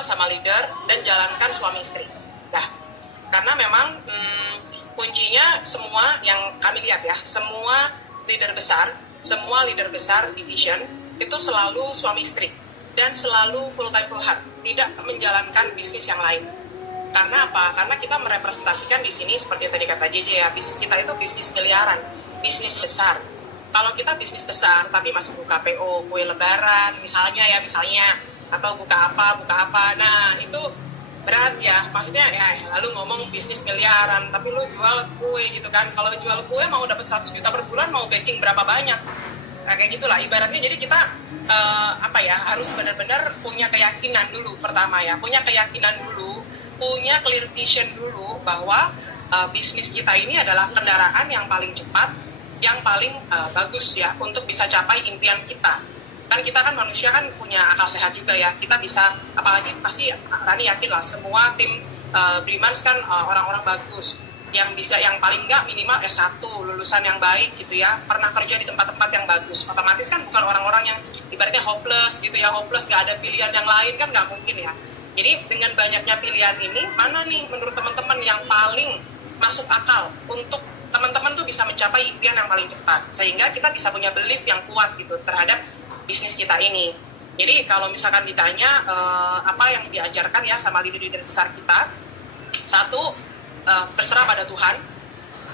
nempel sama leader dan jalankan suami istri. Nah, karena memang kuncinya semua yang kami lihat ya, semua leader besar division itu selalu suami istri dan selalu full time full heart, tidak menjalankan bisnis yang lain. Karena apa? Karena kita merepresentasikan di sini seperti tadi kata JJ ya, bisnis kita itu bisnis miliaran, bisnis besar. Kalau kita bisnis besar tapi masih buka PO kue lebaran misalnya, atau buka apa, nah itu berat ya, maksudnya ya lalu ngomong bisnis miliaran tapi lu jual kue gitu kan. Kalau jual kue mau dapat 100 juta per bulan, mau baking berapa banyak, nah, kayak gitulah ibaratnya. Jadi kita harus benar-benar punya keyakinan dulu, pertama ya, punya clear vision dulu bahwa bisnis kita ini adalah kendaraan yang paling cepat, yang paling bagus ya untuk bisa capai impian kita. Kan kita kan manusia kan punya akal sehat juga ya, kita bisa, apalagi pasti Rani yakin lah semua tim Brimans kan orang-orang bagus, yang bisa, yang paling nggak minimal S1, lulusan yang baik gitu ya, pernah kerja di tempat-tempat yang bagus. Otomatis kan bukan orang-orang yang ibaratnya hopeless gitu ya, hopeless nggak ada pilihan yang lain, kan nggak mungkin ya. Jadi dengan banyaknya pilihan ini, mana nih menurut teman-teman yang paling masuk akal untuk teman-teman tuh bisa mencapai impian yang paling cepat, sehingga kita bisa punya belief yang kuat gitu terhadap bisnis kita ini. Jadi kalau misalkan ditanya apa yang diajarkan ya sama leader-leader besar kita, satu, berserah pada Tuhan,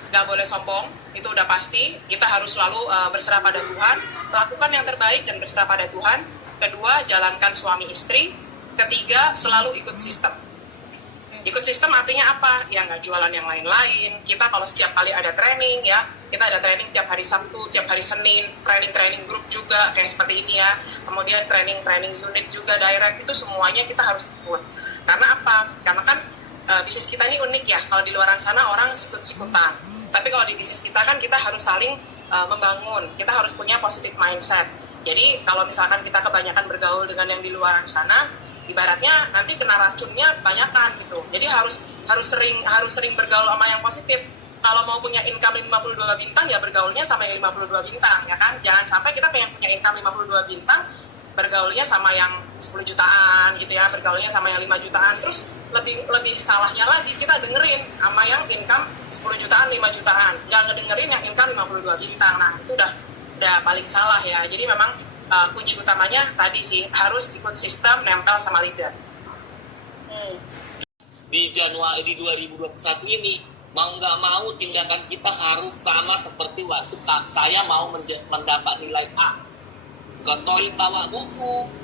nggak boleh sombong, itu udah pasti. Kita harus selalu berserah pada Tuhan, lakukan yang terbaik dan berserah pada Tuhan. Kedua, jalankan suami istri. Ketiga, selalu ikut sistem. Ikut sistem artinya apa? Ya nggak jualan yang lain-lain. Kita kalau setiap kali ada training ya, kita ada training tiap hari Sabtu, tiap hari Senin, training grup juga kayak seperti ini ya. Kemudian training unit juga, direct, itu semuanya kita harus ikut. Karena apa? Karena kan bisnis kita ini unik ya. Kalau di luar sana orang sikut-sikutan. Tapi kalau di bisnis kita kan kita harus saling membangun. Kita harus punya positive mindset. Jadi kalau misalkan kita kebanyakan bergaul dengan yang di luar sana, ibaratnya nanti kena racunnya banyakan gitu. Jadi harus sering bergaul sama yang positif. Kalau mau punya income 52 bintang ya bergaulnya sama yang 52 bintang ya kan. Jangan sampai kita pengen punya income 52 bintang bergaulnya sama yang 10 jutaan gitu ya, bergaulnya sama yang 5 jutaan. Terus lebih salahnya lagi kita dengerin sama yang income 10 jutaan, 5 jutaan. Jangan ngedengerin yang income 52 bintang. Nah, itu udah paling salah ya. Jadi memang kunci utamanya tadi sih, harus ikut sistem, nempel sama leader. Di Januari 2021 ini, mau nggak mau tindakan kita harus sama seperti waktu saya mau mendapat nilai A. Kotori bawa buku,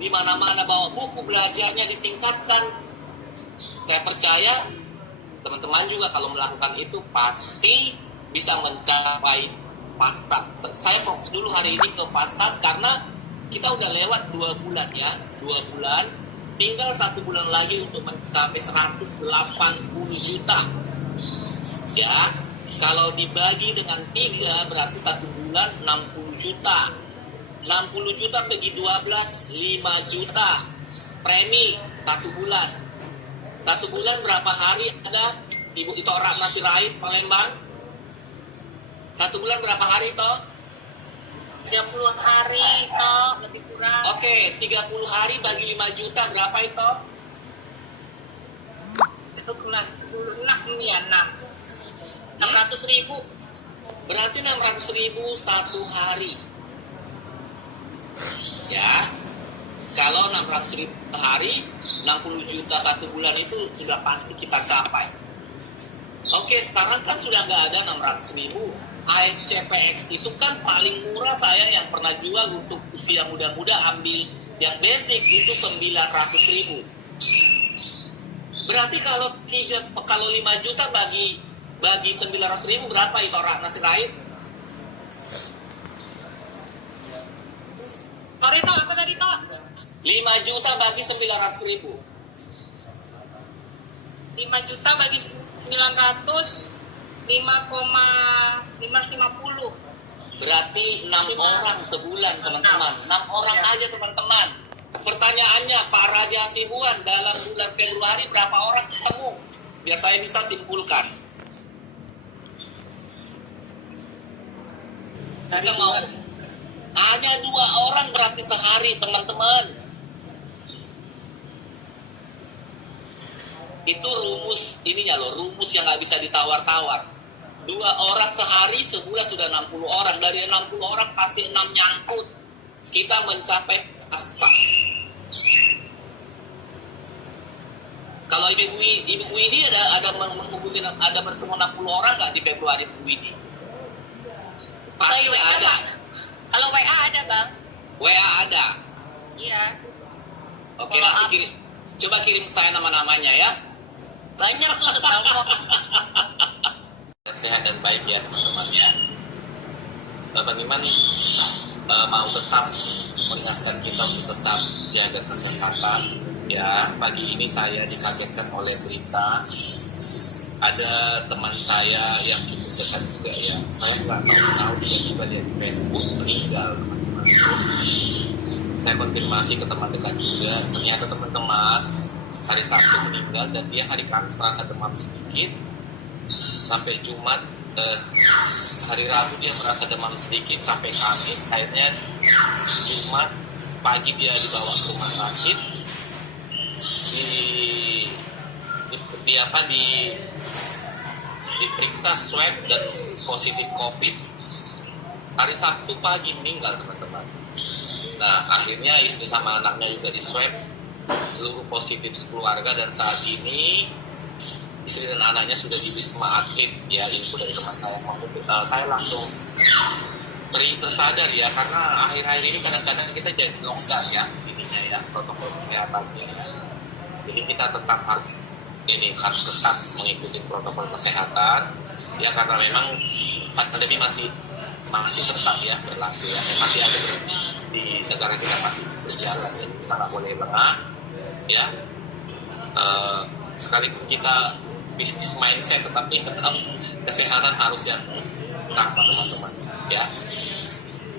di mana-mana bawa buku, belajarnya ditingkatkan. Saya percaya teman-teman juga kalau melakukan itu pasti bisa mencapai Pasta. Saya fokus dulu hari ini ke Pasta karena kita udah lewat 2 bulan ya, 2 bulan, tinggal 1 bulan lagi untuk mencapai 180 juta. Ya, kalau dibagi dengan 3 berarti 1 bulan 60 juta. 60 juta bagi 12, 5 juta. Premi 1 bulan. 1 bulan berapa hari ada? Ibu itu orang masih raih Palembang. 1 bulan berapa hari toh? 30 hari toh, lebih kurang. Oke, 30 hari bagi 5 juta berapa itu? Itu kurang 6 ya, 600 ribu. Berarti 600 ribu 1 hari. Ya, kalau 600 ribu hari, 60 juta 1 bulan itu sudah pasti kita capai. Oke, sekarang kan sudah nggak ada 600 ribu. ASCPX itu kan paling murah, saya yang pernah jual untuk usia muda-muda ambil yang basic itu 900 ribu. Berarti kalau 5 juta bagi 900 ribu berapa itu orang nasi raid? Sorry toh, apa tadi toh? 5 juta bagi 900 ribu. 5 juta bagi 900, 5,550. Berarti 6 orang sebulan teman-teman. 6 orang aja teman-teman. Pertanyaannya, Pak Raja Hasibuan dalam bulan Februari berapa orang ketemu? Biar saya bisa simpulkan. Kita mau hanya 2 orang berarti sehari teman-teman. Itu rumus ininya loh, rumus yang nggak bisa ditawar-tawar. 2 orang sehari, sebulan sudah 60 orang. Dari 60 orang pasti 6 nyangkut. Kita mencapai aspal. Kalau Ibu Widi ada menghubungi, ada bertemu 60 orang nggak di Februari Ibu Widi? Pasti Kalau WA, ada. Bang. Kalau WA ada, Bang. WA ada. Iya. Oke, Follow nanti up. coba kirim saya nama-namanya ya. Banyak tuh setahu kok. Sehat dan baik ya teman-teman ya. Bang Iman mau tetap mengingatkan kita untuk tetap jaga kesehatan ya. Pagi ini saya dikagetkan oleh berita ada teman saya yang cukup dekat juga ya. Saya nggak tahu tiba-tiba lihat di Facebook meninggal teman-teman. Saya konfirmasi ke teman dekat juga, ternyata teman-teman hari Sabtu meninggal dan dia hari Kamis merasa demam sedikit. Sampai Jumat, hari Rabu dia merasa demam sedikit sampai Kamis. Akhirnya Jumat pagi dia dibawa ke rumah sakit, diperiksa swab dan positif COVID. Hari Sabtu pagi meninggal teman-teman. Nah akhirnya istri sama anaknya juga di swab, seluruh positif sekeluarga, dan saat ini istri dan anaknya sudah di Wisma Atlet ya. Info dari teman saya. Saya langsung tersadar ya, karena akhir-akhir ini kadang-kadang kita jadi longgar ya ininya ya, protokol kesehatannya ya. Jadi kita tetap harus tetap mengikuti protokol kesehatan ya, karena memang pandemi masih tetap ya berlaku ya, masih ada di negara kita masih berjalan ya. Kita nggak boleh lengah ya. Sekalipun kita bisnis mindset, tetapi tetap kesehatan harus yang utama teman-teman ya.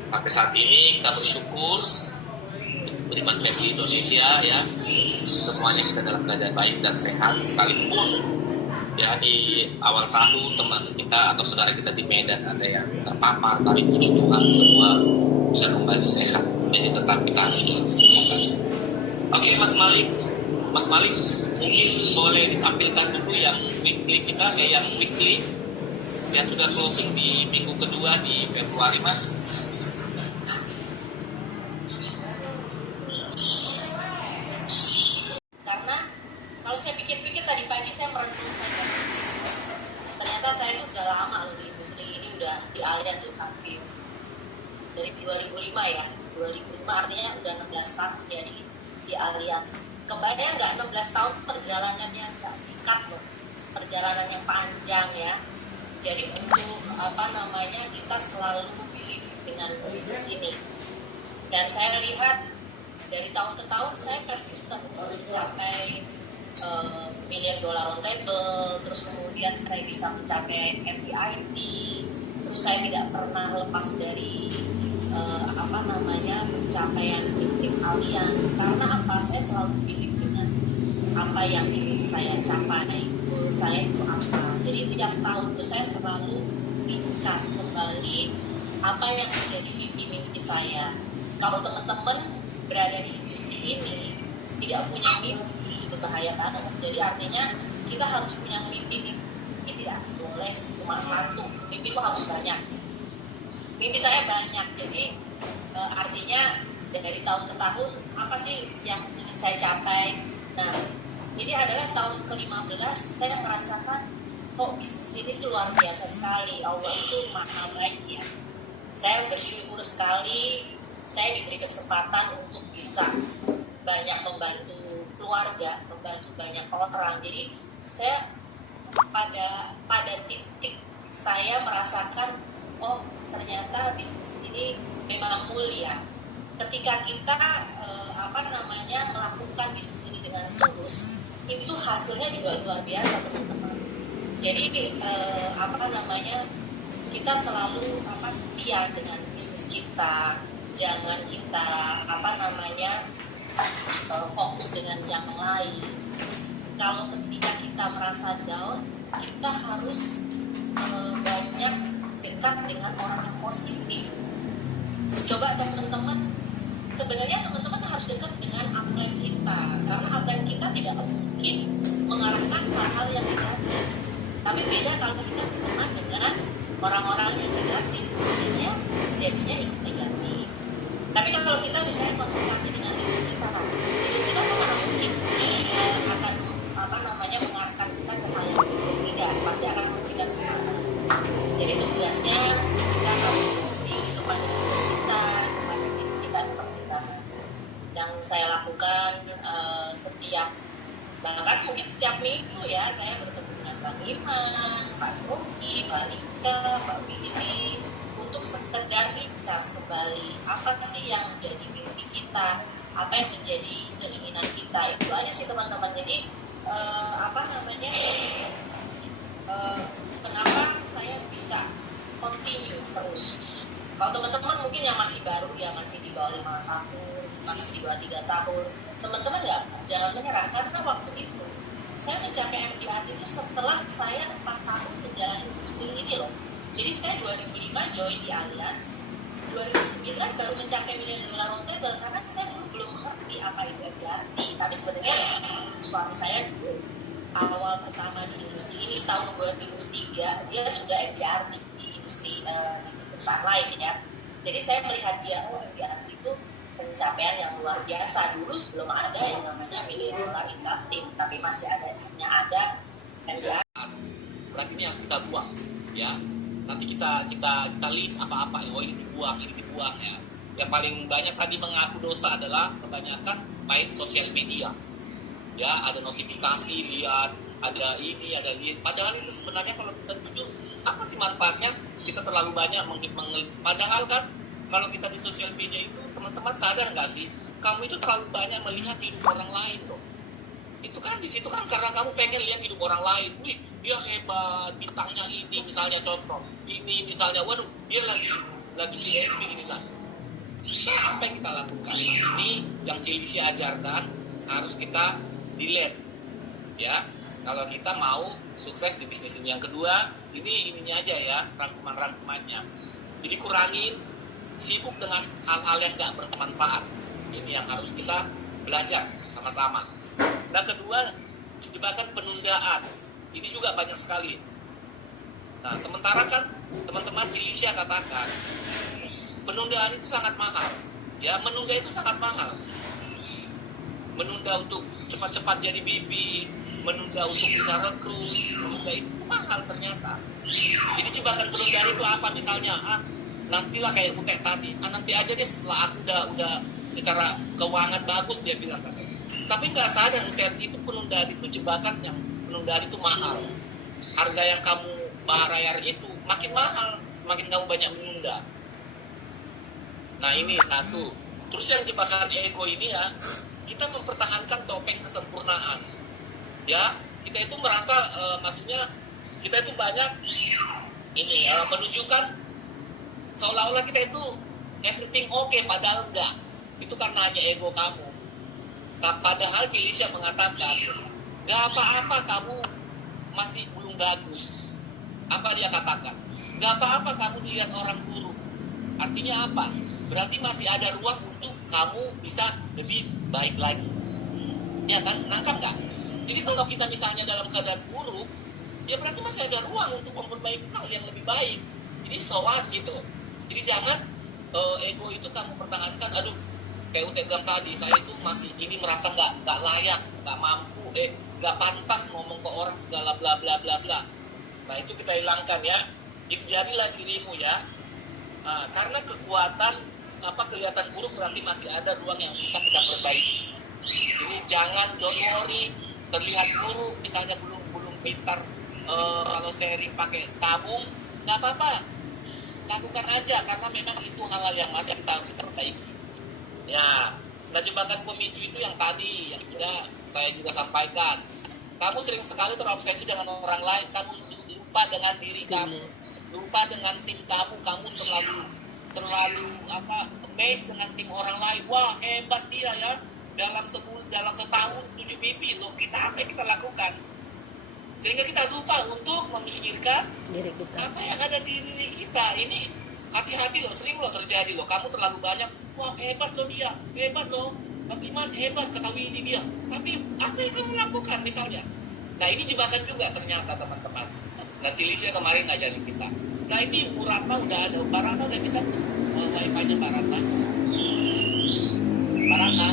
Sampai saat ini kita bersyukur Budiman Family Indonesia ya, semuanya kita dalam keadaan baik dan sehat. Sekalipun ya di awal tahun teman kita atau saudara kita di Medan ada yang terpapar, tapi puji Tuhan semua bisa kembali sehat. Jadi tetap kita harus jaga kesehatan. Oke Mas Malik mungkin boleh ditampilkan dulu yang weekly kita, kayak yang weekly yang sudah closing di minggu kedua di Februari Mas. Karena kalau saya pikir-pikir tadi pagi saya merenung saja. Ternyata saya itu udah lama loh di industri ini, udah di Allianz tuh hampir dari 2005 ya. 2005 artinya udah 16 tahun jadi di Allianz. Kebayang nggak 16 tahun perjalanannya nggak singkat loh, perjalanan yang panjang ya. Jadi untuk kita selalu memilih dengan bisnis ini. Dan saya lihat dari tahun ke tahun saya persisten mencapai $1 million on table, terus kemudian saya bisa mencapai MDIT, terus saya tidak pernah lepas dari pencapaian tim Allianz. Karena apa? Saya selalu pilih dengan apa yang ingin saya capai, goal saya itu apa. Jadi tiap tahun itu saya selalu dicas kembali apa yang menjadi mimpi-mimpi saya. Kalau teman-teman berada di industri ini tidak punya mimpi, itu bahaya banget. Jadi artinya kita harus punya mimpi tidak boleh cuma satu, mimpi itu harus banyak. Mimpi saya banyak, jadi artinya dari tahun ke tahun apa sih yang ingin saya capai. Nah ini adalah tahun ke-15 saya merasakan kok bisnis ini tuh luar biasa sekali. Allah itu maha baik ya. Saya bersyukur sekali saya diberi kesempatan untuk bisa banyak membantu keluarga, membantu banyak orang. Jadi saya pada titik saya merasakan, oh ternyata bisnis ini memang mulia. Ketika kita melakukan bisnis ini dengan tulus, itu hasilnya juga luar biasa teman-teman. Jadi kita selalu setia dengan bisnis kita. Jangan kita fokus dengan yang lain. Kalau ketika kita merasa down, kita harus banyak dekat dengan orang yang positif. Coba teman-teman, sebenarnya teman-teman harus dekat dengan upline kita, karena upline kita tidak mungkin mengarahkan Tapi beda kalau kita berteman dengan orang-orang yang negatif, jadinya ikut negatif. Tapi kalau kita misalnya konsultasi dengan diri kita kan mana mungkin akan mengarahkan kita ke hal yang tidak, pasti akan memberikan semangat. Jadi tugasnya kita harus bukti kepada diri kita, kepada diri kita seperti apa yang saya lakukan setiap, bahkan mungkin setiap minggu ya, saya bertemu dengan Bang Iman, Pak Rocky, Pak Lika, Pak Billy, untuk sekedar dicas kembali apa sih yang menjadi mimpi kita, apa yang menjadi keinginan kita. Itu aja sih teman-teman. Jadi kenapa saya bisa continue terus. Kalau teman-teman mungkin yang masih baru, ya masih di bawah 5 tahun, masih di bawah 3 tahun, teman-teman jangan menyerah, karena waktu itu saya mencapai MDRT itu setelah saya 4 tahun menjalani industri ini loh. Jadi saya 2005 join di Allianz, 2009 baru mencapai $1 million roundtable, karena saya dulu belum mengerti apa itu MDRT. Tapi sebenarnya suami saya dulu awal pertama di industri ini tahun 2003 dia sudah MDRT di industri di perusahaan lain ya. Jadi saya melihat dia, MDRT itu pencapaian yang luar biasa. Dulu sebelum ada yang namanya $1 million income team, tapi masih ada MDRT. Berarti ini yang kita buang ya. Nanti kita list apa-apa, oh ini dibuang ya. Yang paling banyak tadi mengaku dosa adalah kebanyakan main sosial media. Ya, ada notifikasi, lihat, ada ini, ada lihat. Padahal itu sebenarnya kalau kita jujur, apa sih manfaatnya? Kita terlalu banyak padahal kan kalau kita di sosial media itu, teman-teman sadar nggak sih? Kamu itu terlalu banyak melihat hidup orang lain loh. Itu kan di situ kan karena kamu pengen lihat hidup orang lain. Wih, dia hebat, bintangnya ini misalnya contoh. Ini misalnya, waduh, dia lagi PSP ini kan. Nah, apa yang kita lakukan? Ini yang Cilisi ajarkan harus kita delete. Ya, kalau kita mau sukses di bisnis ini. Yang kedua, ininya aja ya, rangkumannya. Jadi kurangin sibuk dengan hal-hal yang nggak bermanfaat. Ini yang harus kita belajar sama-sama. Nah, kedua, jebakan penundaan. Ini juga banyak sekali. Nah, sementara kan teman-teman Cilisya katakan penundaan itu sangat mahal. Ya, menunda itu sangat mahal. Menunda untuk cepat-cepat jadi bibi, menunda untuk bisa rekrut, menunda itu mahal ternyata. Jadi jebakan penundaan itu apa? Misalnya, nantilah kayak Butet tadi, nanti aja deh setelah aku udah secara keuangan bagus, dia bilang katanya. Tapi nggak sadar itu penundaan itu jebakan, yang penundaan itu mahal. Harga yang kamu bayar itu makin mahal semakin kamu banyak menunda. Nah, ini satu. Terus yang jebakan ego ini ya, kita mempertahankan topeng kesempurnaan. Ya, kita itu merasa maksudnya kita itu banyak ini menunjukkan seolah-olah kita itu everything okay, padahal enggak. Itu karena hanya ego kamu. Padahal Cilisya mengatakan, gak apa-apa kamu masih belum bagus. Apa dia katakan? Gak apa-apa kamu dilihat orang buruk. Artinya apa? Berarti masih ada ruang untuk kamu bisa lebih baik lagi. Ya kan? Nangkap gak? Jadi kalau kita misalnya dalam keadaan buruk, ya berarti masih ada ruang untuk memperbaiki hal yang lebih baik. Jadi so what gitu. Jadi jangan ego itu kamu pertahankan, aduh, kayak Utet bilang tadi, saya itu masih ini merasa nggak layak, nggak mampu, nggak pantas ngomong ke orang segala bla bla bla bla. Nah, itu kita hilangkan ya. Jadilah dirimu ya. Nah, karena kekuatan kelihatan buruk berarti masih ada ruang yang bisa kita perbaiki. Jadi jangan don't worry terlihat buruk, misalnya belum pintar kalau sharing pakai tabung, nggak apa-apa, lakukan aja karena memang itu hal-hal yang masih kita harus perbaiki. Ya, nah jebakan pemicu itu yang tadi, yang juga saya juga sampaikan. Kamu sering sekali terobsesi dengan orang lain, kamu lupa dengan diri kamu, lupa dengan tim kamu terlalu amazed dengan tim orang lain. Wah, hebat dia ya, dalam setahun 7 BP loh, apa yang kita lakukan? Sehingga kita lupa untuk memikirkan diri kita, apa yang ada di diri kita. Ini hati-hati loh, sering loh terjadi loh. Kamu terlalu banyak, wah hebat loh dia, hebat loh, Bang Iman hebat, ketahui ini dia. Tapi apa yang kamu lakukan misalnya? Nah, ini jebakan juga ternyata teman-teman. Nah, Cilisya kemarin ngajarin kita. Nah, ini Bu Ratna udah ada. Mbak Ratna udah bisa wifi-nya Mbak Ratna. Mbak Ratna.